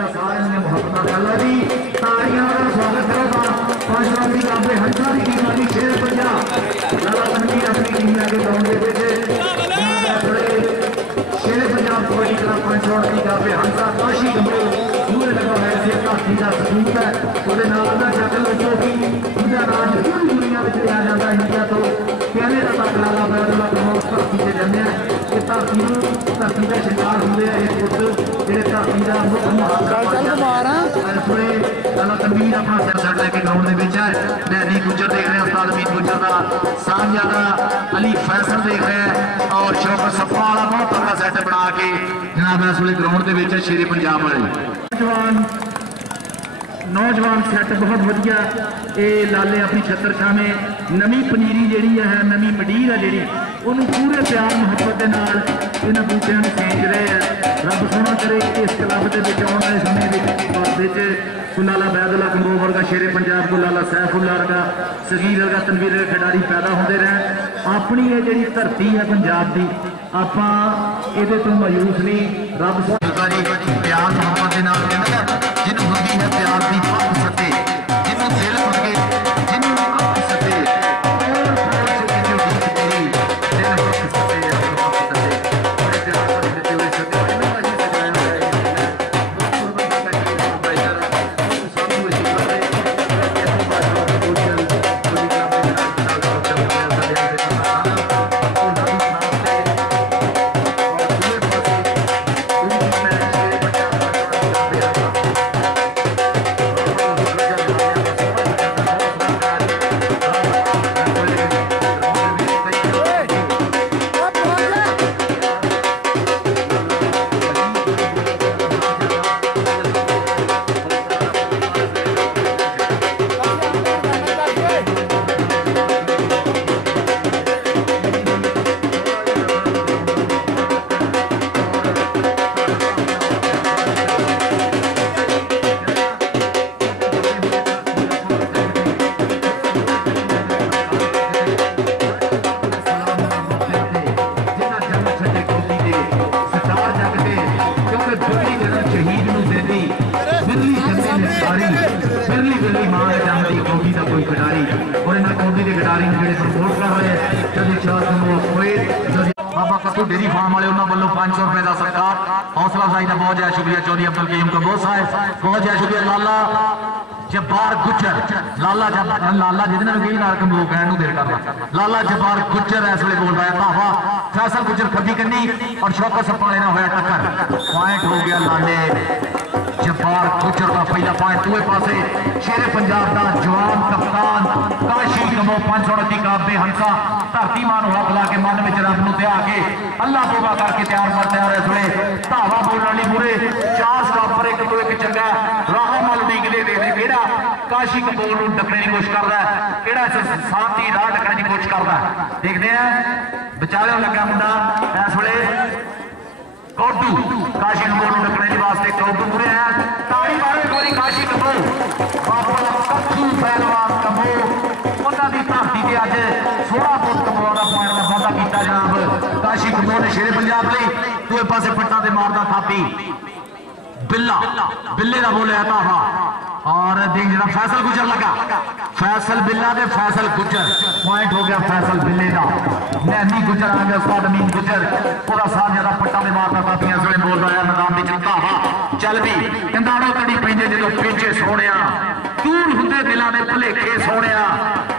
इन्होंने सारे ने मुहब्बत कर जी तालियां का स्वागत करेगा 5 रन की काबे हंसा की टीम की शेर पंजाब लाला तनवीर अपनी टीम आगे ग्राउंड के पीछे शेर पंजाब कबड्डी क्लब 5 रन की काबे हंसा काशी गंभीर पूरे लगा है से काफी का सबूत है ਉਹਦੇ ਨਾਲ ਦਾ ਸ਼ਕਲ ਵਿੱਚੋਂ ਵੀ ਦੂਜਾ ਰਾਜ ਪੂਰੀ ਦੁਨੀਆ ਵਿੱਚ ਲਿਆ ਜਾਂਦਾ ਇੰਡੀਆ ਤੋਂ ਕੈਨੇਡਾ ਤੱਕ ਲਾਲਾ ਬੈਦਲਾ ਪ੍ਰਮੋਟ ਧਰਤੀ ਤੇ ਜਾਂਦੇ ਆ ਇਹ ਧਰਤੀ ਨੂੰ ਧਰਤੀ ਦਾ ਸ਼ਿਕਾਰ ਹੁੰਦੇ ਆ ਇਹ ਪੁੱਤ ਜਿਹੜੇ ਧਰਤੀ ਦਾ ਮੁੱਖ ਮੁਹਾਰਾ ਅਸਲੇ ਲਾਲਾ ਤਨਵੀਰ ਆਪਣਾ ਸੈਟ ਲੈ ਕੇ ਗਰਾਊਂਡ ਦੇ ਵਿੱਚ ਹੈ ਨੈਣੀ ਗੁੱਜਰ ਦੇਖ ਰਹੇ ਉਸਤਾਦ ਅਮੀਨ ਗੁੱਜਰ ਦਾ ਸਾਂਝਾ ਅਲੀ ਫੈਸਲ ਦੇਖ ਰਹੇ ਔਰ ਸ਼ੌਕਤ ਸੱਪਾ ਵਾਲਾ ਬਹੁਤ ਤਗੜਾ ਸੈਟ ਬਣਾ ਕੇ ਜਨਾਬ ਇਸ ਵੇਲੇ ਗਰਾਊਂਡ ਦੇ ਵਿੱਚ ਸ਼ੇਰੇ ਪੰਜਾਬ ਵਾਲੇ नौजवान सैट बहुत वधिया ये लाले अपनी छत्तर छावे नवी पनीरी जी है नवी मंडीर है जी उन्होंने पूरे प्यार मुहब्बत के नाल इन्होंने बूटिया सेंच रहे हैं रब सोना करे इस क्लब के आने वाले समय लाला बैदुल्ला कंबोह वर्गा शेरे पंजाब को लाला सैफुल्ला वर्गा सगीर वर्गा तनवीर वर्गा खिडारी पैदा होते रहे अपनी ये जी धरती है पंजाब की आप ये तो मायूस नहीं रब प्यार मुहब्बत के नाल जिन्होंने होती है प्यार की पग सते जिन्होंने दिल मंगे जिन्होंने अख सते डेयरी फार्म वाले उन्होंने वालों 500 रुपए का सरकार हौसला अफजाई का बहुत ज्यादा शुक्रिया चौधरी अब्दुल करीम कंबोह साहब बहुत ज्यादा शुक्रिया लाला जब्बार गुज्जर लाला जिन्होंने कई नाल कंबोह कहने देर कर लाला जब्बार गुज्जर इस वे बोल रहा है धावा फैसल गुज्जर खद्दी कन्नी और शौकत सप्पा लेना होया टक्कर पॉइंट हो गया लाले जब्बार गुज्जर का पहला पॉइंट दूसरे पासे शेरे पंजाब का जवान कप्तान काशी कंबोह 500 की काबे हंसा धरती मान हक ला के मन में रब नूं त्याग के अल्लाह तौबा करके तैयार इस वे धावा बोलने वाली पूरे 4 स्टॉप पर एक तो एक चंगा राह मल उड़ीकदे देखदे किहड़ा काशी कंबोह नूं डकने की कोशिश करदा है किहड़ा शांति राह डकने की कोशिश करदा है देखते हैं विचारे लगा मुंडा इस वे कौडू काशी कंबोह नूं डकने वास्ते कौडू पूरे है ताड़ी मारे गोली काशी कंबोह बाबा कत्थू पहलवान कंबोह उन्होंने धरती से अज 16 फुट कंबोह का पॉइंट का वादा किया जनाब काशी कंबोह ने शेरे पंजाब लिए दूसरे पासे पट्टा से मारदा थापी बिल्ला बिल्ले का बोलिया धावा और देख जरा फैसल गुजर लगा फैसल बिल्ला दे फैसल गुजर पॉइंट हो गया फैसल बिल्ले का नैनी गुजर आ गया उस्ताद अमीन गुजर पूरा साथ ज्यादा पट्टा में मारता था इस वे बोल रहा है मैदान में धावा चल भी कंधाड़ो कड़ी पेंदे जो पेचे सोने दूर होंगे दिलों के भुलेखे सोने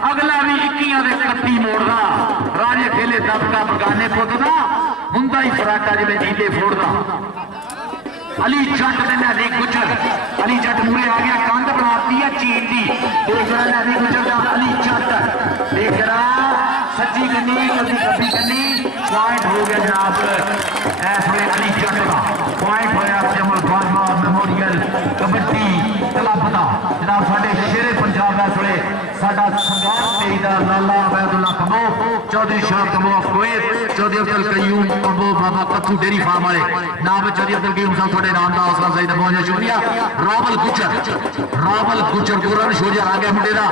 अगला भी 21 के 31 मोड़दा राजे खेले दबका बगाने पुतदा हुंदा ही फराका जिवें जीते फोड़दा अली जट ने नैनी गुजर अली जट मूरे आ गया कंध बनाती है चीन की देख रहा नैनी गुजर का अली जट देख रहा सच्ची कन्नी कभी कभी कन्नी पॉइंट हो गया जनाब इस वे अली जट का पॉइंट होया जमल फार्मा मेमोरियल कबड्डी क्लब का जनाब साडे शेरे पंजाब इस वे साडा संघर्ष तेरी दा लाला बैदुल्ला कंबोह चौधरी शाह कंबोह कुवैत चौधरी अब्दुल कयूम कंबोह बाबा कत्थू डेयरी फार्म वाले नाम चौधरी अब्दुल कयूम साहब थोड़े नाम का हौसला अफजाई का बहुत बहुत शुक्रिया रावल गुजर पूरा शोजा आ गया मुंडे का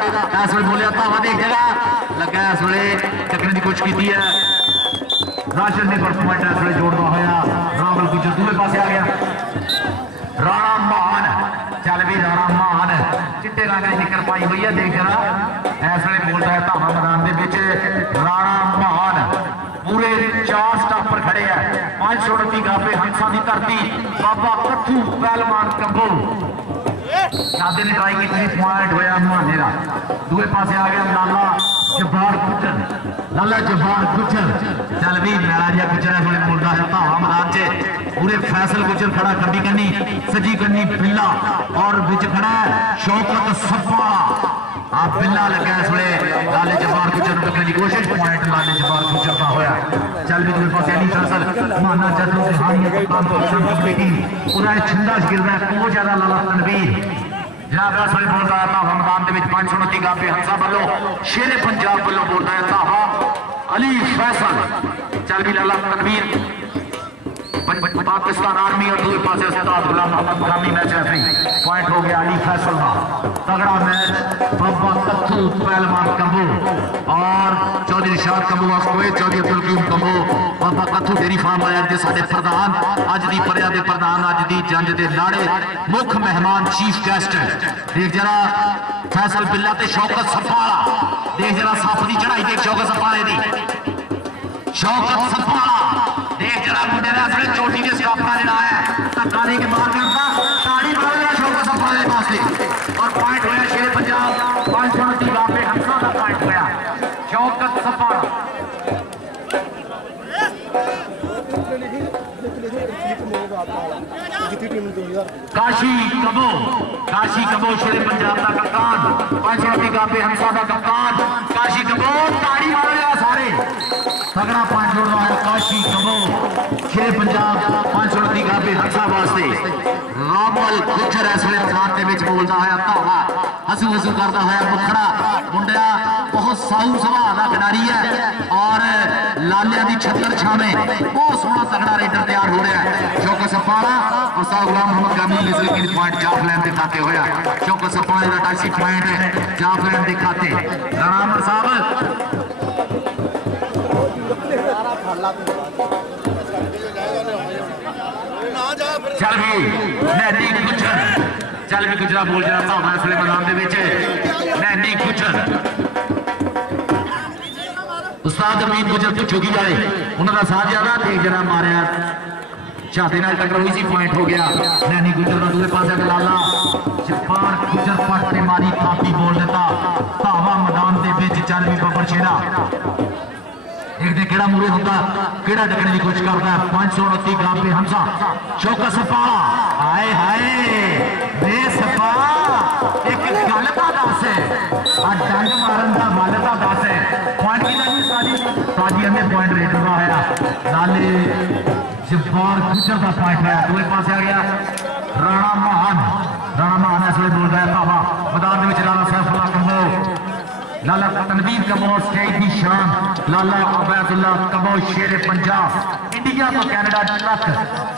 इस वे बोलिया धावा देख जगह लगा इस वे टकने की कोशिश की है राशन ने पर पॉइंट इस वे जोड़ना होया रावल गुजर दूसरे पासे आ गया राणा मान चिट्टे रंग की निकर पाई हुई है। देख जरा इस वे बोलता है धावा मैदान के राणा महान पूरे 4 स्टापर खड़े हैं। 529 गाबे हंसा की धरती बाबा कत्थू पहलवान कंबो शादी ने ट्राई की पॉइंट होया मुहाने का। दूसरे पासे आ गया लाला जब्बार गुजर। लाला जब्बार गुजर चल भी मैला जिहा गुजर है थोड़े बोलता है धावा मैदान से पूरे फैसल गुजर खड़ा खड्डी कन्नी सजी कन्नी बिल्ला और बिच खड़ा है शौकत सफा आप बिल्ला लगा इस वे लाले जब्बार गुजर टकने की कोशिश पॉइंट लाले जब्बार गुजर का होया। चल भी दूसरे पासे अली फैसल माना जदों से हानिया काम पसंद कमेटी पूरा छिंदा गिर रहा है बहुत ज्यादा लाला तनवीर जनाब इस वे बोल रहा था मैदान के 529 गाबे हंसा वालों शेरे पंजाब वालों बोल रहा था अली फैसल। चल भी लाला तनवीर पाकिस्तान आर्मी और दूसरे पास उस्ताद गुलाम मोहम्मद ग्रामी मैच रेफरी पॉइंट हो गया अली फैसल का। तगड़ा मैच बाबा कत्थू पहलवान कंबो और चौधरी शाह कंबो वास्ते चौधरी अब्दुल कयूम कंबो बाबा कत्थू डेरी फार्म वाले के साडे प्रधान अज दी परिया दे प्रधान अज दी जंज दे लाड़े मुख मेहमान चीफ गेस्ट देख जरा फैसल बिल्ला ते शौकत सफाला देख जरा सप दी चढ़ाई देख शौकत सफाले दी शौकत सफाला देख जरा मुंडे ने अपने चोटी के स्टापा जड़ा है ताली के बाहर करता ताड़ी मार लिया शौकत सफाले वास्ते और पॉइंट होया शेरे पंजाब 529 गाबे हंसा का पॉइंट होया शौकत सफाला। काशी कबो शेरे पंजाब का कप्तान 529 गाबे हंसा का कप्तान काशी कबो ताड़ी मार लिया सारे तगड़ा पॉइंट जोड़ रहा है काशी कबो शेरे पंजाब 529 गाबे हंसा वास्ते। रामल गुजर इस वे मैदान के बोलता है धावा हसू हसू करता है मुखड़ा मुंडिया बहुत साहू सुभाव का खिडारी है और लालिया की छत्तर छावे बहुत सोहना तगड़ा रेडर तैयार हो रहा है। शौकत सपाड़ा और साहब गुलाम मोहम्मद गामी पॉइंट जाफ लैन के खाते होया शौकत सपाड़े का 88 पॉइंट है जाफ लैन के खाते राणा साहब। चल भी गुजरा बोल जरा भावना इस मैदान के नैनी गुजर उस्ताद अमीन गुजर तो चुकी जाए उन्होंने साथ ज्यादा देख जरा मारिया छाती नाल टक्कर हुई सी पॉइंट हो गया नैनी गुजर का। दूसरे पास लाला जब्बार गुजर पट पे मारी काफी बोल देता धावा मैदान के चल भी बब्बर शेरा देखते केड़ा मुड़े होता केड़ा डकने की कोशिश करता है। 529 गाबे हंसा शौकत सपाड़ा हाय हाय वे सपा एक गल का दस है डंग मारन का मल का दस है पॉइंट की साड़ी हमें पॉइंट रेट हुआ है नाले जब्बार गुजर का पॉइंट है। दूसरे पास आ गया राणा महान इस वे बोल रहा है धावा मैदान में राणा सैफुल्ला कंबो लाला तनवीर कंबो स्टेट की शान लाला अबैदुल्ला कंबो शेरे पंजाब इंडिया तो कैनेडा तक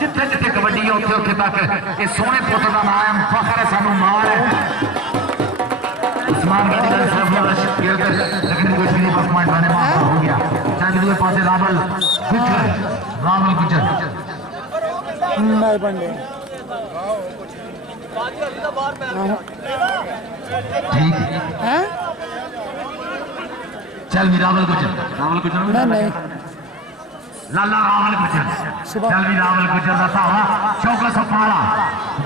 जिथे जिथे कबड्डी है उत्थे उत्थे तक ये सोहने पुत्र का नाम फखर है सानू मार है उस्मान गनी का सैफुल्ला गिरद लेकिन कुछ भी नहीं बस पॉइंट आने मार हो गया। चाहे दूसरे पास रावल गुजर मैं बंदे ठीक है चल भी रावल गुजर नहीं लाला रावल गुजर चल भी रावल गुजर का धावा शौकत सपाड़ा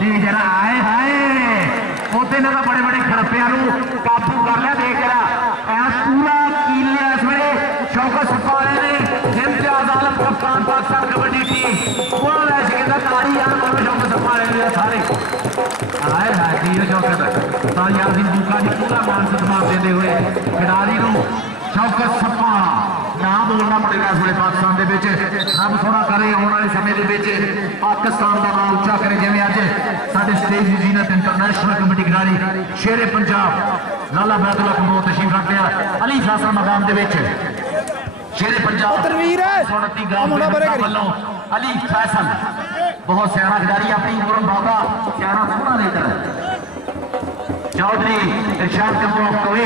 देख जरा आए हाय उसे ना बड़े बड़े खड़पिया काबू कर लिया देख जरा पूरा कील लिया इस वे शौकत सपाड़े ने इम्तियाज आलम कप्तान पाकिस्तान कबड्डी टीम उन्होंने कहता तारी शौकत सपाड़े ने सारे आए हाय तीर शौकत यार दिन दूका ने पूरा मान सन्मान देते हुए खिडारी शौकत सपाड़ा ना बोलना पड़ेगा इस वे पाकिस्तान के रब सोना करे आने वाले समय के पाकिस्तान का नाम उच्चा करे जिवें अज साडे स्टेज दी जीनत इंटरनेशनल कबड्डी खिडारी शेरे पंजाब लाला अबैदुल्ला कंबो तशरीफ रखते हैं अली फैसल मैदान के शेरे पंजाब अली फैसल बहुत सियाना खिडारी अपनी उम्र बाबा सियाना सोहना लीडर चौधरी इरशाद कंबो कोई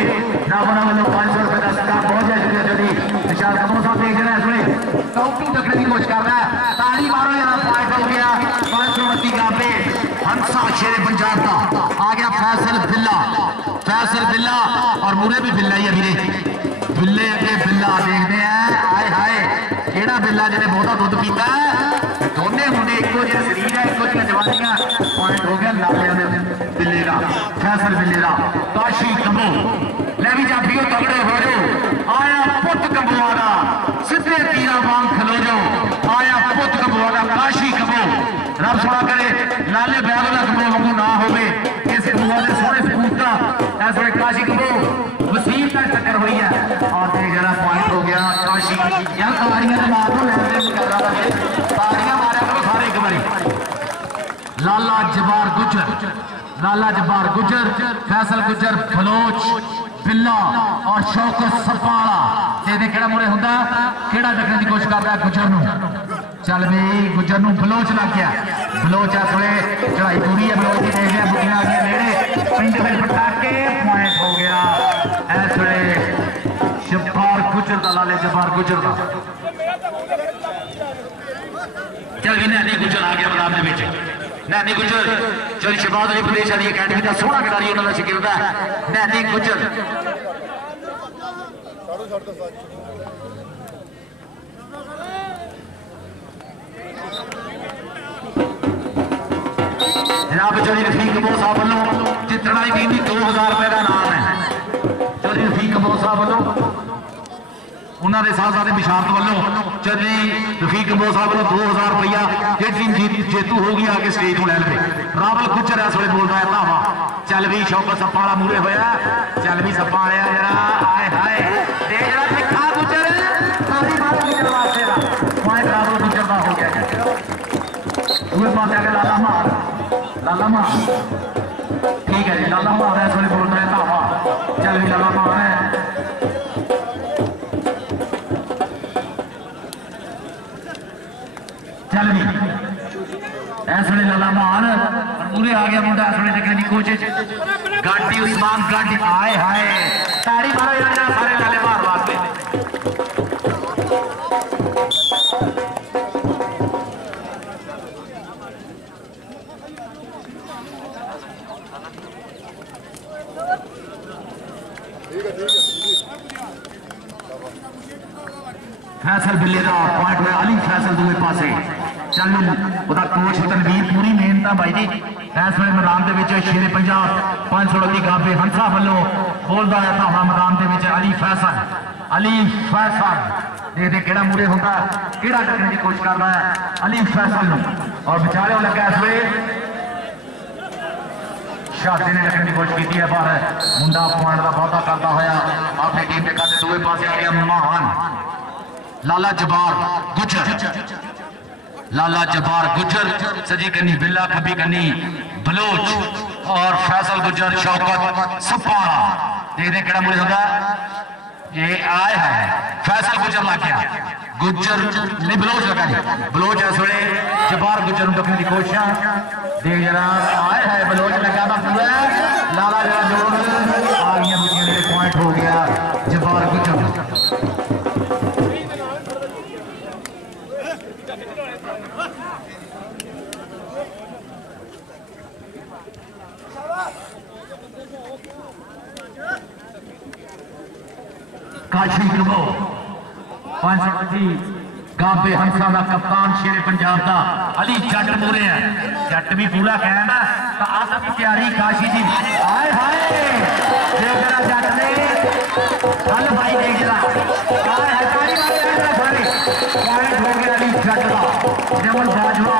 रावणा वालों 500 रुपए का सट्टा बहुत शुक्रिया चौधरी इरशाद कंबो साहब देख रहे हैं इसमें काउंटिंग रखने की कोशिश कर रहा है ताली मारो यार पॉइंट हो गया 529 गाबे हंसा शेर पंजाब का आ गया फैसल बिल्ला और मुरे भी बिल्ला ही है वीरे बिल्ले अगे बिल्ला देखते हैं आए हाय केड़ा बिल्ला जिन्हें बहुता दुध पीता है दोनों मुंडे एको जिहा शरीर है एको जिहा जवानियां पॉइंट हो गया लाले बिल्ले का फैसल बिल्ले का काशी कंबो ले भी जाफियो तगड़े हो जाओ आया पुत कंबोआ का सीधे तीरा वांग खलो जाओ आया पुत कंबोआ का काशी कंबो रब सोना करे लाले बैगला कंबो वांगू ना होवे इस कंबोआ दे सोहने सपूत का इस वे काशी कंबो वसीम का टक्कर हुई है और देख जरा पॉइंट हो गया काशी यार तारियां दे मार दो लेने कर रहा था तारियां मारे करो सारे एक बारी लाला जबार गुजर फैसल गुजर बलोच बिल्ला और शौकत सपाला ते केड़ा मुरे हुंदा केड़ा डकने की कोशिश करदा गुजर नूं चल भी गुजर नूं बलोच लग गया बलोच इस वे चढ़ाई पूरी है बलोच की देख लिया बुकियां आ गई नेड़े पिंड फिर पटाके पॉइंट हो गया इस वे जबार गुजर दा लाले जबार गुजर दा चल भी नैनी गुजर आ गया मैदान दे विच नैनी गुजर जो शहबाज अली प्रदेश वाली अकैडमी का सोहना खिडारी उन्होंने शिगिरद है नैनी गुजर जनाब चौधरी रफीक कबोर साहब वालों जितना ही टीम 2000 रुपए का नाम है चौधरी रफीक कबोर साहब वालों उन्होंने साहबजादे बिशारत वालों चौधरी रफीक कबोर साहब वालों 2000 रुपया जी जेतू होगी आगे स्टेज को लैल पे रावल गुजर इस वे बोल रहा है धावा चल भी शौकत सप्पा वाला मूरे होया चल भी सप्पा आया जरा आए हाय देख जरा लिखा गुजर सारी बात गुजर वास्ते दा पॉइंट रावल गुजर दा हो गया दूसरे पास आके लाला मार ठीक है जी लाला मार इस वे बोल रहा है धावा चल भी लाला मार है चल भी इस वे लाला मान पूरे आ गया मुंडा इस वे देखने की कोशिश गाड़ी उस्मान गाड़ी आए हाय तारी मारो यार सारे लाले मार वास्ते फैसल बिल्ले का पॉइंट होया अली फैसल दूसरे पासे चल वह कोच तनवीर पूरी मेहनत भाई जी इस वे मैदान के शेरे पंजाब 530 गाबे हंसा वालों बोलता है धावा मैदान के अली फैसल देखते केड़ा मूरे होगा केड़ा टकने की कोशिश कर रहा है अली फैसल और विचारे लगा इस वे शादी ने टकने की कोशिश की है पर मुंडा पॉइंट का वादा करता हुआ अपनी टीम के खाते दूसरे पासे आ गया महान लाला जबार गुजर सजी कन्नी बिल्ला खबी कन्नी बलोच और फैसल गुजर शौकत सपारा देखते केड़ा मुझे होगा ये आए है फैसल गुजर लग गया गुजर नहीं बलोच लगा बलोच इस वे जबार गुजर टकने की कोशिश देख जरा आए है बलोच लगा पूरा लाला जरा जोड़ आ गई पॉइंट हो गया जबार गुजर काशी कंबो 530 गाबे हंसा का कप्तान शेरे पंजाब का अली जट मूरे है जट भी पूरा कहना तो अस भी तैयारी काशी जी हाय हाय देखना जट ने हल भाई देख जरा पॉइंट हो गया अली जट का जमल बाजवा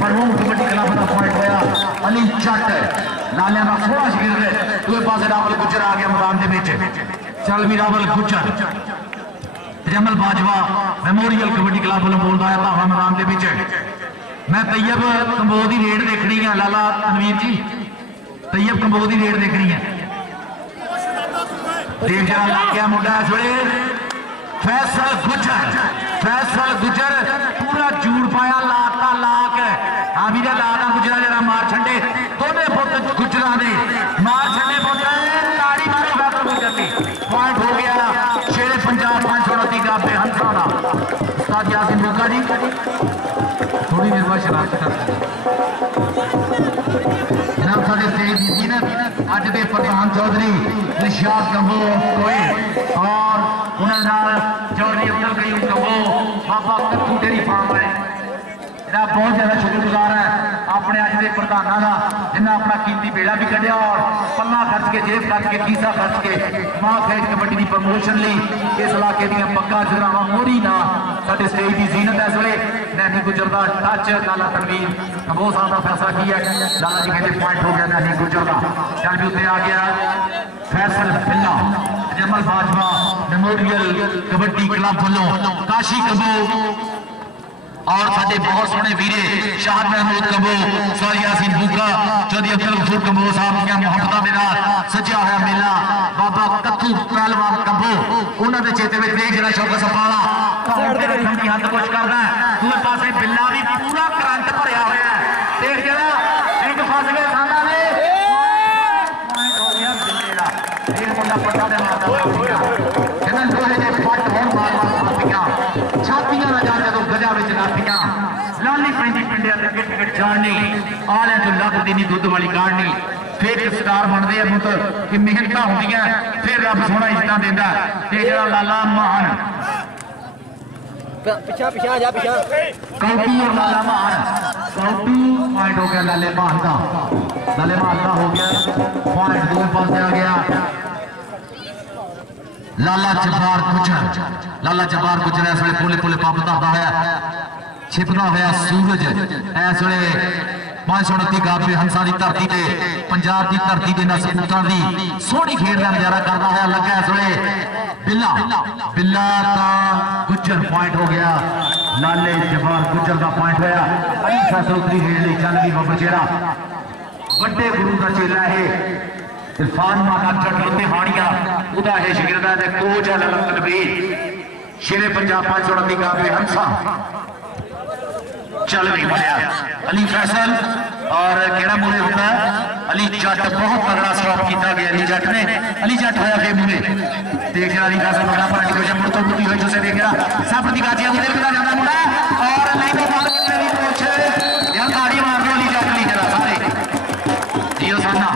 प्रमुख कबड्डी क्लब का पॉइंट होया अली जट लालिया का सोहना शिगिरद दूसरे पास रावल गुजर आ गया मैदान के चल भी रावल गुजर जमल बाजवा मेमोरियल कबड्डी क्लब वालों बोलता है धावा मैदान के मैं तैयब कंबोज की रेड देखनी है लाला तनवीर जी तैयब कंबोज की रेड देखनी है देख जरा लग गया मुंडा इस वे फैसल गुजर पूरा जूड़ पाया लाता लाक आवी ने लाता गुजरा जरा मार छे दोनों पुत गुजरा ने मार छे पुत्र ताड़ी मारो फैसल गुजर की पॉइंट हो गया शेरे पंजाब 529 गाबे हंसा का उस्ताद यासिन मोका जी थोड़ी देर बाद शरारत कर फरमान चौधरी, निशात कम्बो कोई और उन्होंने चौधरी अब्दुल कयूम कम्बो, बाबा कत्थू डेयरी फार्म है बहुत ज्यादा शुक्रगुजार है अपने अज के प्रधाना का जिन्हें अपना कीमती बेड़ा भी कढ़िया और पल्ला खर्च के जेब खर्च के कीसा खर्च के मां खेड कबड्डी की प्रमोशन ली इस इलाके दी पग्गा जरावा मोड़ी ना साडे स्टेज की जीनत है। इस वे नैनी गुजर का टच लाला तनवीर कम्बो साहब का फैसला की है। लाला जी कहते पॉइंट हो गया नैनी गुजर का। चल भी उत्ते आ गया फैसल बिल्ला जमल बाजवा मेमोरियल कबड्डी क्लब वालों काशी कम्बो और साडे बहुत सोहने वीरे शाह महमूद कम्बो, सॉरी यासीन बूका, चौधरी अब्दुल गफूर कम्बो साहब की मुहब्बतां दे नाल सजा होया मेला बाबा कत्थू पहलवान कम्बो उन्हां दे चेते विच देख जरा शौकत सपाला की हद कुछ करदा है। दूसरे पासे बिल्ला भी पूरा करंट भरिया होया है। देख जरा एक फस गए साना ने पॉइंट हो गया बिल्ले दा। एक मुंडा पट्टा दे मारदा कहना लोहे दे फट होण मारदा छातियां ना जान जदों गजा विच नाथियां लाली पैंदी पिंडिया ते गिट गिट जानी आले जो लग देनी दुध वाली काढ़नी फिर स्टार बनते हैं पुत कि मेहनत होंदियां फिर रब सोहना इज्जतां देंदा ते जेड़ा लाला महान पिछा पिछा जा पिछा कौटू और लाला महान कौटू पॉइंट हो गया लाले महान का हो गया पॉइंट दो पास आ गया। लाला जब्बार गुजर इस वे पुले पुले पंप धरता है छिपदा होया सूरज इस वे 529 गाबे हंसा की धरती से पंजाब की धरती के सपूतां की सोहनी खेड का नजारा करता है लगा इस वे बिल्ला बिल्ला का गुजर पॉइंट हो गया। लाले जब्बार गुजर का पॉइंट होया। अली फैसल उतरी खेड लई चल भी बाबा चेहरा बड़े गुरु का चेला है इरफान माना चटलते हाड़िया उदा है शिगिरदा दे कोच है लाला तनवीर शेरे पंजाब 529 गाबे हंसा चल भी बढ़िया। अली फैसल और केड़ा मूले होता है अली जट बहुत तगड़ा स्टॉप किया गया अली जट ने अली जट होया के मूले देख अली फैसल बड़ा पर डिवीजन मुड़ तो मुड़ी होई जो से देख रहा सब दी गाजिया मुझे कितना जाता मुंडा और नहीं तो बात मेरी कोच यार गाड़ी मार दो अली जट ली जरा सारे जियो साना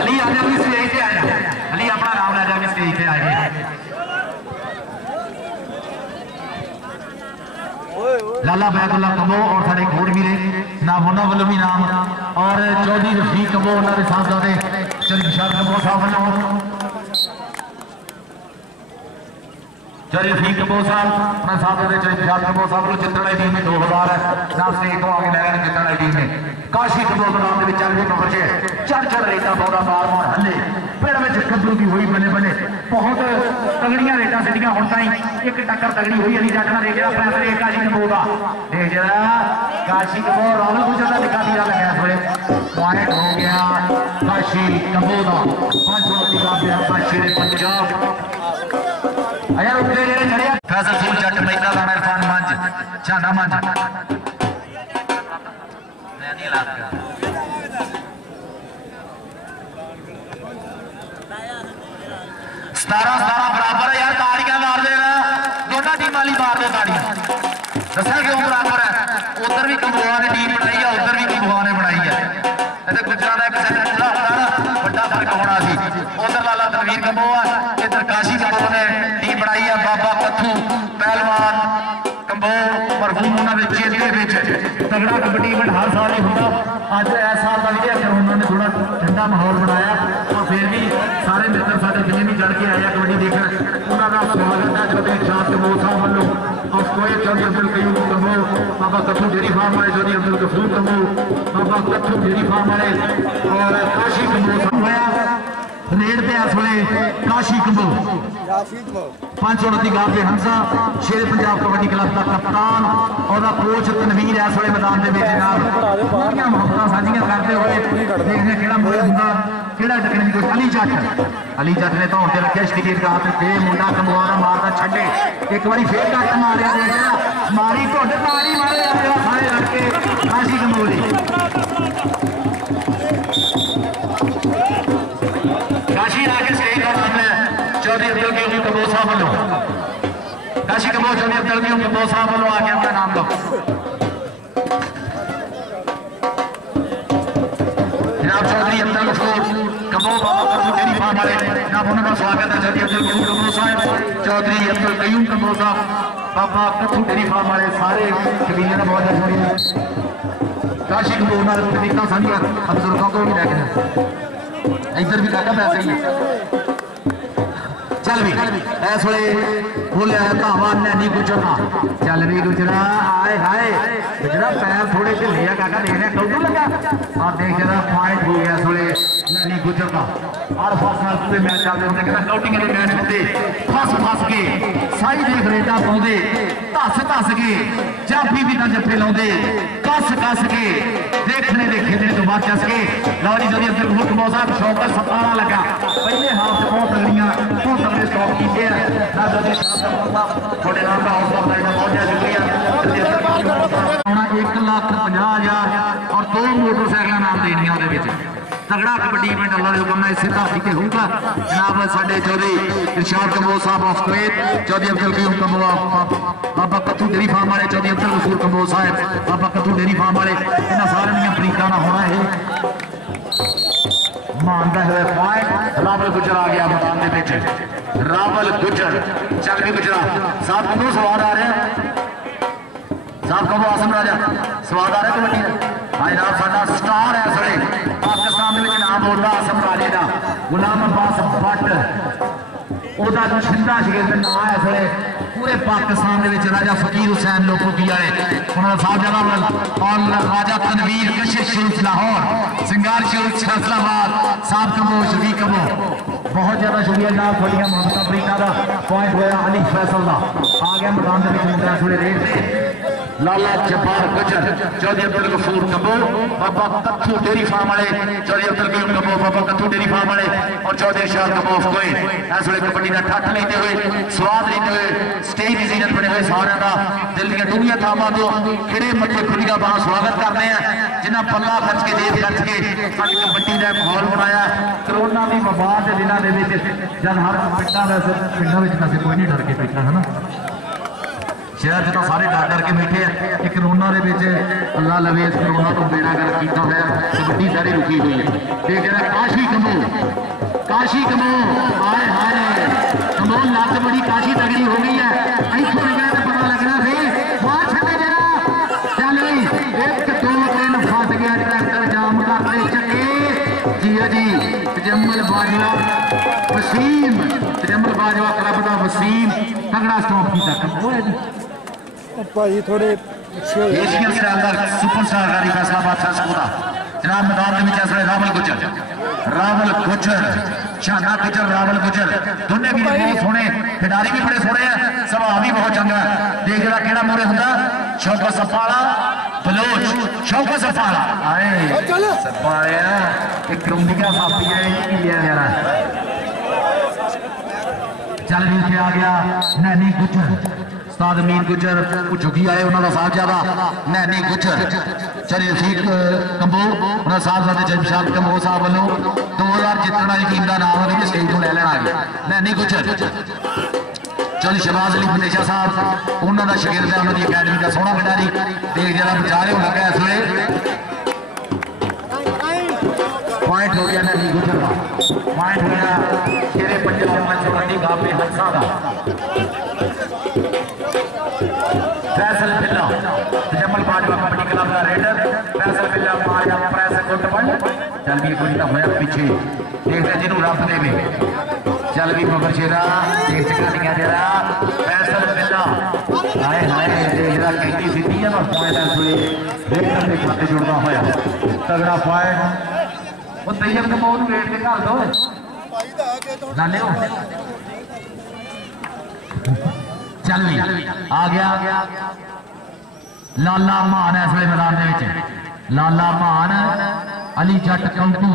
अली आ जाओ स्टेज पे आ जा अली अपना नाम ले जाके स्टेज पे आ गए। लाला बैदुल्ला कम्बो और साढ़े घोड़ वीरे नाम उन्होंने वालों भी नाम और चौधरी रफीक कम्बो उन्होंने साहबजादे चौधरी निशात कम्बो साहब वालों चौधरी रफीक कम्बो साहब अपना साहबजादे चौधरी निशात कम्बो साहब को जितने टीम में 2000 है नाम स्टेज तो आगे ले गए जितने टीम में काशी कम्बो के नाम के चल नंबर से चढ़ रेटा बौरा मार मार हले पेड़ में कद्दू की हुई बने बने बहुत तगड़िया रेटा सीढ़ियां हों ताई एक टक्कर तगड़ी हुई अली जट ने जरा फैसले काशी कम्बो का देख जरा काशी कम्बो राहुल गुजर का निकाल दिया लगा थोड़े पॉइंट हो गया काशी कम्बो का 529 गाबे शेरे पंजाब आया उठे चढ़िया फैसल फूल जट पैदा लाना इरफान मंज झांडा मंज 17-17 बराबर है यार ताड़ियां मार देना दोनों टीम वाली मार दे ताड़ियां दसा क्यों बराबर है उधर भी कम्बोआ ने टीम बनाई है उधर भी कम्बोआ ने बनाई है इधर गुजरात एक सेट पूरा होना ना बड़ा फर्क होना सी उधर लाला तनवीर कम्बोआ इधर काशी कम्बो ने टीम बनाई है बाबा कत्थू पहलवान कम्बो मरहूम उन्होंने चेते विच तगड़ा कबड्डी इवेंट हर साल ही होता अज इस साल का भी उन्होंने थोड़ा ठंडा माहौल बनाया और फिर भी सारे मित्र सारे जिन्हें भी चढ़ के आए कबड्डी देखने उन्होंने स्वागत है चौधरी निशात कम्बो साहब वालों और कोई चौधरी अब्दुल कयूम कम्बो बाबा कत्थू डेयरी फार्म वाले चौधरी अब्दुल गफूर कम्बो बाबा कत्थू डेयरी फार्म वाले और काशी कम्बो होया रेड पे इस वे काशी कम्बो 529 गाबे हंसा शेर पंजाब कबड्डी क्लब का कप्तान और कोच तनवीर इस वे मैदान के मुहब्बत साझियां करते हुए देखने केड़ा मुंडा होंदा केड़ा टकने की अली जट ने तो होते रखे शरीर का हाथ पे मुंडा कमवाना मारदा छड्डे एक बारी फिर कट मारिया देखा मारी ढोड तारी मारे सारे लड़के काशी कम्बो काशी आके स्टेज पर चौधरी अब्दुल कयूम कम्बो साहब वालों काशी कम्बो चौधरी अब्दुल कयूम कम्बो साहब वालों आके अपना नाम लो वाले जनाब उन्होंने स्वागत है चौधरी अब्दुल कयूम कम्बोज साहब, चौधरी अब्दुल कयूम कम्बोज साहब, बाबा कथू डेयरी फार्म वाले सारे कबीले का बहुत शुक्रिया। काशी कपूर नाल तकनीकां साझियां बुजुर्गों को भी लेके इधर भी काका पैसे ही चल भी इस वे बोलिया धावा नैनी गुजरा चल भी गुजरा आए हाय गुजरा पैर थोड़े ढिले आ काका देखने कौटू लगा और देख जरा पॉइंट हो गया इस वे नैनी गुजर का और पूरे मैच चलते होंगे कहना काउटिंग के मैच होंगे फस फस के साई देख रेटा पाते धस धस के जाफी भी ना जफे लाते कस कस के देखने दे खेलने तो बाद चस के लो जी जल्दी अब्दुल कयूम कम्बोज साहब शौक सतारा लगा पहले हाफ से बहुत तगड़ियां बहुत तगड़े स्टॉप किए हैं थोड़े नाम का हौसला बढ़ाया बहुत शुक्रिया। 1,50,000 और 2 मोटरसाइकिल नाम देनिया तगड़ा कबड्डी इवेंट अल्लाह के हुक्म इसे धरती ते होगा जनाब साडे चौधरी इरशाद कम्बोज साहब of Kuwait, Chaudhary Abdul Qayyum Kamboj, Baba Kathu dairy farm वाले चौधरी अब्दुल गफूर कम्बोज साहब, बाबा कथू डेयरी फार्म वाले इन्हां सारे दी तरीका ना होना है मानता है पॉइंट। रावल गुजर आ गया मैदान के बीच, रावल गुजर चल भी गुजरा साहब को सवाल आ रहे हैं साहब को आसम राजा सवाल आ रहा है कबड्डी भाई नाम साडा स्टार है सड़े पाकिस्तान में नाम बोलता आसम राजे का गुलाम अब्बास भट्ट ओदा छिंदा शिगिर्द ना है सड़े पूरे पाकिस्तान के राजा फकीर हुसैन लोकोकी वाले उन्होंने साहबजादा और राजा तनवीर कशिश शरीफ लाहौर सिंगार शरीफ फैसलाबाद साहब कमो शफीक कमो बहुत ज्यादा शुक्रिया जनाब थोड़िया मोहम्मद अफरीका का पॉइंट होया अली फैसल का आ गया मैदान के मुद्दा थोड़े रेट से लाला जब्बार गुजर चौधरी अब्दुल गफूर कम्बोज, बाबा कथू डेयरी फार्म वाले चौधरी अब्दुल कयूम कम्बोज, बाबा कथू डेयरी फार्म वाले और चौधरी इरशाद कम्बोज कोई इस वे कबड्डी का ठठ लेते हुए स्वाद लेते हुए स्टेज की जीनत बने हुए सारे का दिल दी दुनिया थावां तो खिड़े मत्थे खुलिया बाह स्वागत करते हैं जिन्हें पल्ला खर्च के जेब खर्च के कबड्डी का माहौल बनाया। कोरोना की वबा के दिनों के जब हर पिंडों वैसे कोई नहीं डर के बैठा है ना शहर तो सारे डर डर के बैठे हैं कि कोरोना के अल्लाह लवे इस कोरोना को बेड़ा गर्क किया हुआ कबड्डी सारी रुकी हुई है। देख रहा काशी कम्बोज हाय हाय कम्बोज लत बड़ी काशी तगड़ी हो गई है इतों निकला तो पता लगना थे बाहर छे जरा चल 1 2 3 फस गया ट्रैक्टर जाम करते चके जी जी तजम्मल बाजवा वसीम तजम्मल बाजवा क्लब का वसीम तगड़ा स्टॉप किया कम्बोज भाई थोड़े एशियन स्टार सुपरस्टार गाड़ी फैसलाबाद संस्कोदा जनाब मैदान में चल रावल गुजर शाना गुजर रावल गुजर दोनों भी बहुत सोहने खिडारी भी बड़े सोहने हैं सुभाव भी बहुत चंगा देख रहा केड़ा मोरे हुंदा शौकत सफाला बलोच शौकत सफाला आए सफाया एक रुंडिया साफी है की लिया जरा चल भी आ गया नैनी गुजर उस्ताद अमीर गुजर झुकी आए उन्होंने साहबजादा नैनी गुजर चले सीट कम्बोज उन्होंने साहबजादे जमशाद कम्बोज साहब वालों 2000 जितने वाली टीम का नाम है स्टेज को ले लेना है नैनी गुजर चौधरी शहबाज अली फतेशा साहब उन्होंने शगिर्द है उन्होंने अकैडमी का सोहना खिडारी देख जरा बेचारे हो लगा इस वे पॉइंट हो गया नैनी गुजर का पॉइंट हो गया शेरे पंजाब पंचवटी गापे हंसा का फैसल बिल्ला तजम्मल बाजवा कबड्डी क्लब का रेडर फैसल बिल्ला मारिया प्रेस गुटबंड चल भी कोई होया पीछे देखते जिन्हों रब देवे चल भी मगर शेरा देख चका नहीं जरा फैसल बिल्ला हाय हाय जरा कहीं सीधी है ना पॉइंट है देखकर के खाते जुड़ना होया तगड़ा पॉइंट वो तैयब कम्बोज वेट के घर दो नाले हो चल आ गया लाला मान है इस वे मैदान लाला मान अली जट कंटू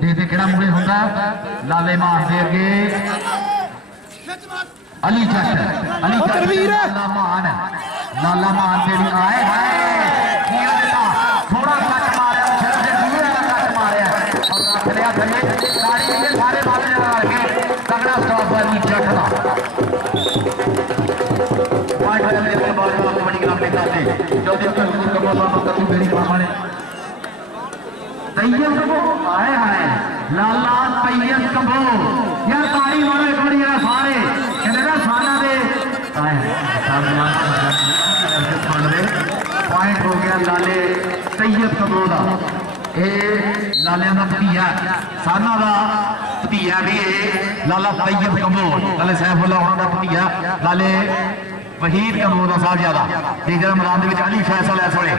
देखते केड़ा मुड़े होंगे लाले मान दे अगे अली जट लाला मान दे आए थोड़ा कट मारिया कट मारिया सारे तगड़ा स्टॉप अली जट का आए हाय लाला तैयब कबो यार ताड़ी मारो एक बारी यार सारे कहते ना सारा दे पॉइंट हो गया लाले तैयब कबो का लालिया का भतीया साना का भतीया भी लाला तैयब कबो लाले सैफुल्लाह होना का भतीया लाले वहीद कबो का साहबजादा देख जरा मैदान के अली फैसल है थोड़े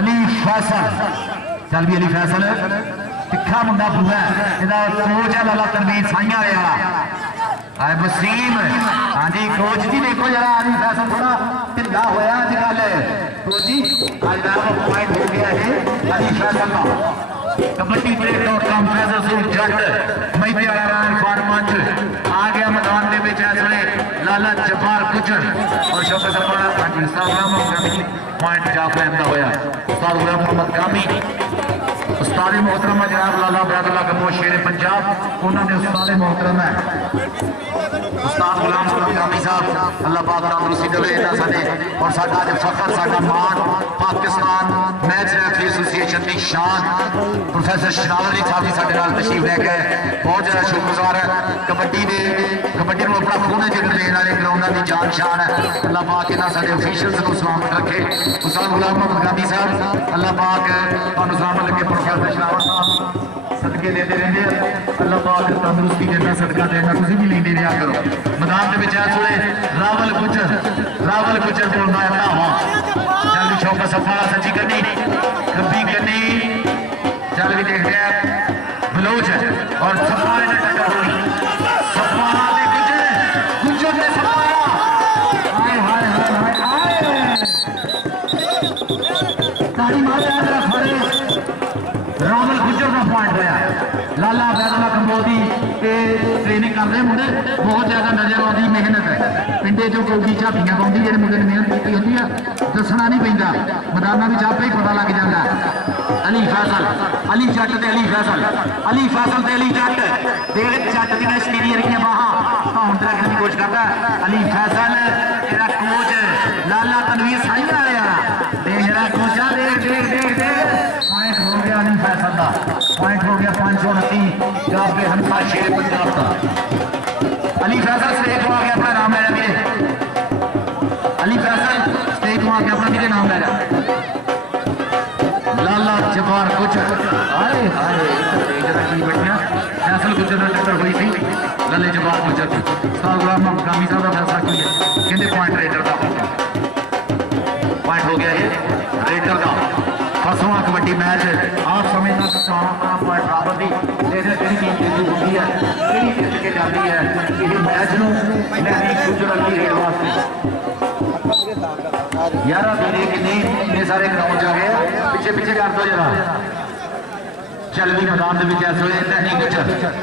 अली फैसल चल भी अली फैसल तिखा मुंडा पूरा कोच है लाला तनवीर साइया वाला वसीम हाँ जी कोच जी देखो जरा अली फैसल थोड़ा ढिला होया अजकल कोच जी अज पॉइंट हो गया है अली फैसल का कबड्डी प्लेट.com फैसल सिंह जट मैदे वाला फॉर्मंच आ गया मैदान में लाला जब्बार गुजर और शौकत सरपंच पॉइंट जाफर अहमद होया उस्ताद गुलाम मोहम्मद कामी उस्ताद मोहतरम जनाब लाला बैदुल्ला कबो शेर पंजाब उन्होंने उस्ताद मोहतरम है उस्ताद गुलाम मोहम्मद कामी साहब अल्लाह पाक तंदुरुस्ती देवे इन्हां साडे और साडा अज फखर साडा मान पाकिस्तान मैच रेफरी एसोसिएशन की शान प्रोफेसर शरावत अली साहब जी साडे नाल तशरीफ लेके बहुत ज़्यादा शुक्रगुजार है कबड्डी को अपना खून जिगर देने वाले ग्राउंडा की जान शान है अल्लाह पाक इन्हां साडे ऑफिशियल्स को सलामत रखे उस्ताद गुलाम मोहम्मद कामी साहब अल्लाह पाक तुहानू सलामत रखे प्रोफेसर शरावत साहब सदके देते रहते हैं अल्लाह पाक तंदुरुस्ती देना सदका देना तुम भी लेंदे रहा करो मैदान के थोड़े रावल गुजर बोलता है धावा चल भी शौकत सफाला सच्ची करनी खब्बी करनी चल भी देखते हैं बलोच और सफाले ने टक्कर हुई सफाला ने गुजर ने सफाला हाय हाय हाय हाय ताड़ी मारे जरा खड़े रावल गुजर का पॉइंट होया लाला बैदुल्ला कंबोदी ट्रेनिंग कर रहे मुंडे बहुत ज्यादा नजर आती मेहनत है पिंडे चो कोई झापियां पाँगी जो मुंडे ने मेहनत की होती है दसना नहीं पैंदा मैदाना में आपे ही पता लग जाता अली फैसल अली जट ते अली फैसल ते अली जट जट दी स्टीरियर की बाहां भाउंड रखने की कोशिश करता है अली फैसल तेरा कोच लाला तनवीर साइया वाला देख जरा कोचा देख पॉइंट हो गया अली फैसल का पॉइंट हो गया 529 जाफे हंसा शेर पंजाब का अली फैसल स्टेज को आके अपना नाम ले रहा मेरे अली फैसल स्टेज को आके अपना मेरे नाम ले रहा लाला जब्बार गुजर हाय हाय की बैठिया फैसल गुजर का टक्कर हुई थी लाले जब्बार गुजर की उस्ताद गुलाम मोहम्मद कामी साहब का फैसला किया कहते पॉइंट रेटर का पॉइंट हो गया है रेटर का फसवा कबड्डी मैच आप समय तक पॉइंट बराबर की होती है जीत के जाती है इस मैच यार कितने सारे ग्राउंड जा गए पिछे कर दो जरा चल भी मैदान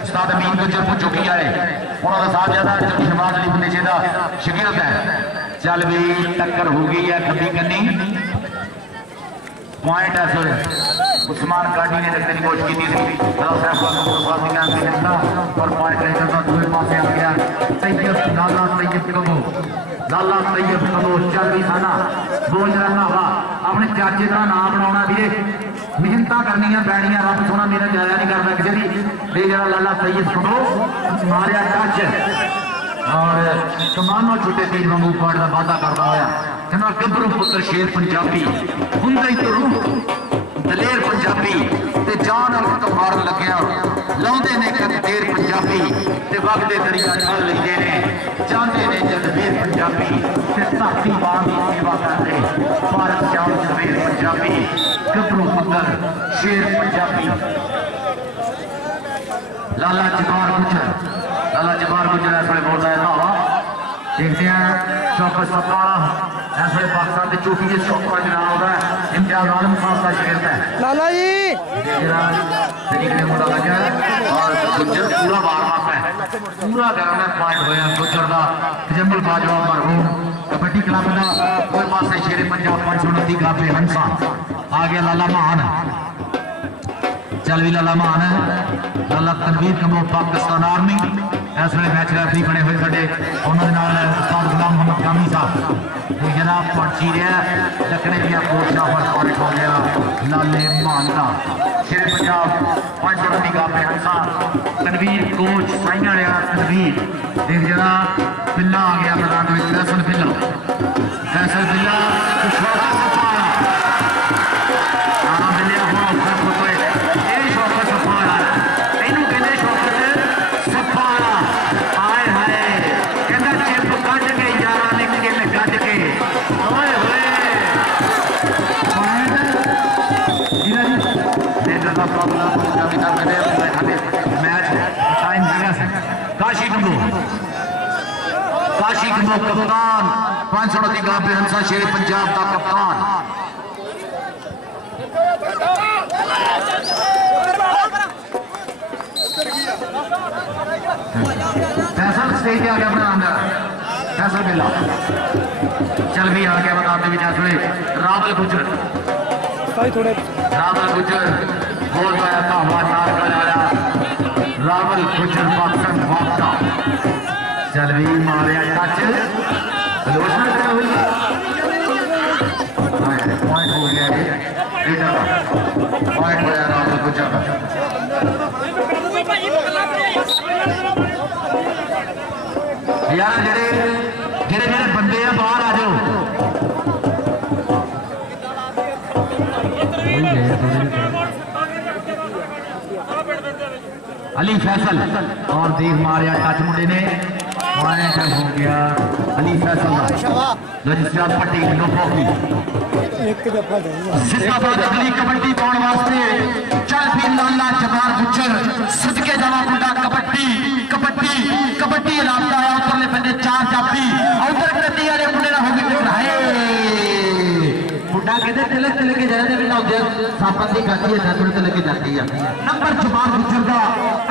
उस्ताद अमीन गुजर पुज चुकी है उन्होंने साहबजादा शहबाज अली बंदेशे का शागिर्द है चल भी टक्कर हो गई है खब्बी कन्नी पॉइंट है उस्मान काटी ने रखने की कोशिश की थी और पॉइंट दूसरे पास आ गया लाला तैयब कबो चल भी खाना बोल रहा वा अपने चाचे का नाम बनाना भी मेहनत करनिया पैनिया रब सोना मेरा जाया नहीं करता किसी की जरा लाला तैयब कबो मारिया टच और कमानो छुट्टे तीन वांगू पॉइंट का वादा करता होया कहना गबरू पुत्र शेर पंजाबी हुंदा ही तो रूह दलेर पंजाबी ते जान और तो मारन लग्या लाउंदे ने कद देर पंजाबी ते वगदे दरिया छल लैंदे ने जांदे ने जदवीर पंजाबी ते धरती मां दी सेवा करदे भारत जान जदवीर पंजाबी गबरू पुत्र शेर पंजाबी लाला जब्बार गुजर ऐसे बोलता है धावा देखते हैं चौकस सपाड़ा ऐसे पाकिस्तान की चोटी के चौका जनाब होता है इम्तियाज आलम साहब का शागिर्द है लाला जी मुंडा लगा और गुजर पूरा वार्म है पूरा ग्राउंड पॉइंट होया गुजर का तजम्मुल बाजवा मरहूम कबड्डी क्लब का कोई पासे शेर पंजाब 529 गाफे हंसा आ गया लाला महान चल भी लाला महान है लाला तनवीर कबो पाकिस्तान आर्मी इस वे मैच रेफरी बने हुए साडे उन्होंने उस्ताद गुलाम मोहम्मद कामी साहब तो जनाब पर्ची रहा दखने दिया कोशिशा पर पॉइंट हो गया लाले मानदा शेर पंजाब 500 रन की गाप हंसा तनवीर कोच साइना रहा तनवीर देख जरा बिल्ला आ गया मैदान में फैसल बिल्ला काशी कपूर कप्तान 500 रन की गाप हंसा शेर पंजाब का कप्तान फैसल स्टेज पे आ गया अपना अंदर फैसल बिल्ला चल भी आ गया बताते भी जैसे रावल गुजर बोल पाया था चार का रावल गुजर पाकिस्तान वापता चल भी मारे टच पॉइंट हो गया पॉइंट हो गया रावल गुजर का यार जेड़े बंदे हैं बाहर आ जाओ अली फैसल और देख मारिया टच मुंडे ने पॉइंट हो गया अली फैसल रजिस्ट्रार पटेल नोफोकी जिंदाबाद अगली कबड्डी पाने वास्ते चल भी लाला जबार गुजर सदके जावा मुंडा कबड्डी कबड्डी कबड्डी इलाका है उधरले बंदे चार जापी उधर कबड्डी वाले मुंडे ना होगी टकराए मुंडा कहते तिलक तिलक के जाने भी ना होते सापन दी गाती है नंबर तिलक के जाती है नंबर जबार गुजर दा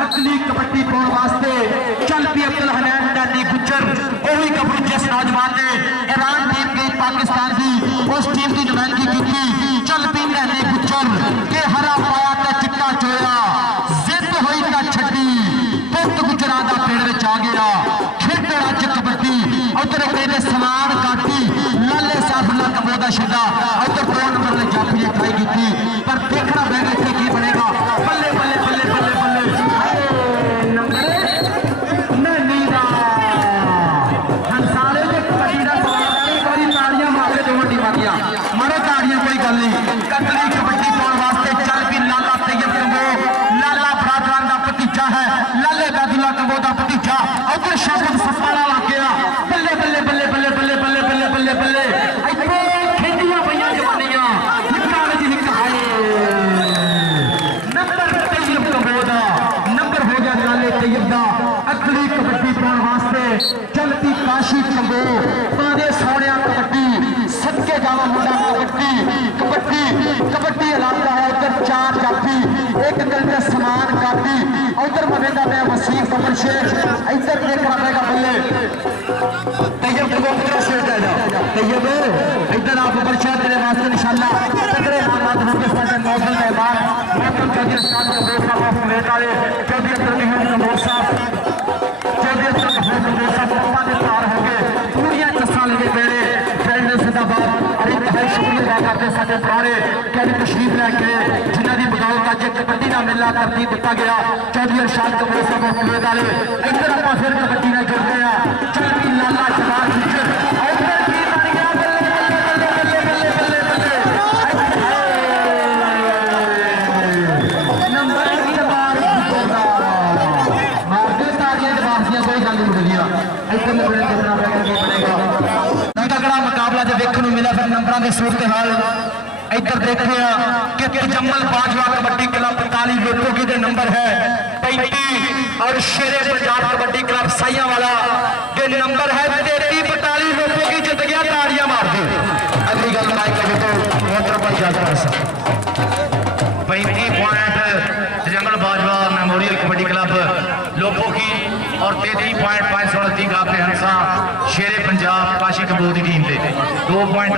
अगली कबड्डी पाने वास्ते चल भी अब्दुल हनान दादी गुजर ओही कबड्डी जिस नौजवान ने ईरान टीम गई पाकिस्तान की उस टीम की नुमाइंदगी की थी चल भी रहने गुजर के हरा पाया ते चिट्टा चोया जिद होई ता छड्डी पुत गुजरा दा पेड़ विच आ गया खेडे अज कबड्डी उधर कहते समान काटी लाले साफुल्ला कबो दा छड्डा उधर 2 नंबर ने जाफी ने ट्राई की पर देखना पैगा इत्थे की बनेगा बल्ले बल्ले बल्ले बल्ले बल्ले नंबर नहीं दा हंसाले दे कबड्डी दा एक बारी ताड़ियां मार के दोवां टीमां दियां मारो ताड़ियां कोई गल नहीं कतली कबड्डी पाउण वास्ते चल भी लाला तैयब कंबो लाला बरादरान दा भतीजा है लाले बैदुल्ला कंबो दा भतीजा उधर शाबत सफारा लग गया बल्ले बल्ले बल्ले बल्ले बल्ले बल्ले बल्ले बल्ले बल्ले इत्थे खेडियां पईयां जवानियां हिक्का विच हिक्का है नंबर तैयब कंबो दा नंबर हो गया लाले तैयब दा अगली कबड्डी पाउण वास्ते चलती काशी कंबो पादे सोहणिया कबड्डी सदके जावा मुंडा कबड्डी कबड्डी कबड्डी इलाका है उधर चार जाफी एक गलते समान काटी उधर बनेगा मैं वसीम कमर शेख इधर देखना पड़ेगा बल्ले तैयब को पूरा शेख आ जाओ तैयब इधर आप ऊपर शेख तेरे वास्ते इंशाल्लाह तगड़े हालात होंगे साडे मौसम के बाद मौसम चौधरी साहब को दोस्त साहब समेत वाले चौधरी अब्दुल कबूर साहब चौधरी अब्दुल कबूर साहब पप्पा के तार होंगे पूरियां चस्सा लगे पेड़े जिंदाबाद और इंतहाई शुक्रिया अदा करते साडे पुराने कहने तशरीफ लैके जिन्हों की बदौलत अज कबड्डी का मेला तरतीब दिता गया चौधरी अरशाद कपूर साहब समेत वाले इधर आप फिर कबड्डी में जुड़ते हैं चल भी लाला जबार गुजर तगड़ा मुकाबला जो देखने मिला फिर नंबर की सूरत हाल इधर देखते हैं कि जम्मल बाजवा कबड्डी क्लब 45 लोगों के नंबर है 35 और शेरे पंजाब कबड्डी क्लब साइया वाला के नंबर है 33 45 लोगों की जित गया ताड़ियां मार दे अगली गल माइक लगे तो मोटर पर जाता है 35 पॉइंट जंगल बाजवा मेमोरियल कबड्डी क्लब लोगों की और 33 पॉइंट 529 गापे हंसा शेरे पंजाब काशी कपूर की टीम से 2 पॉइंट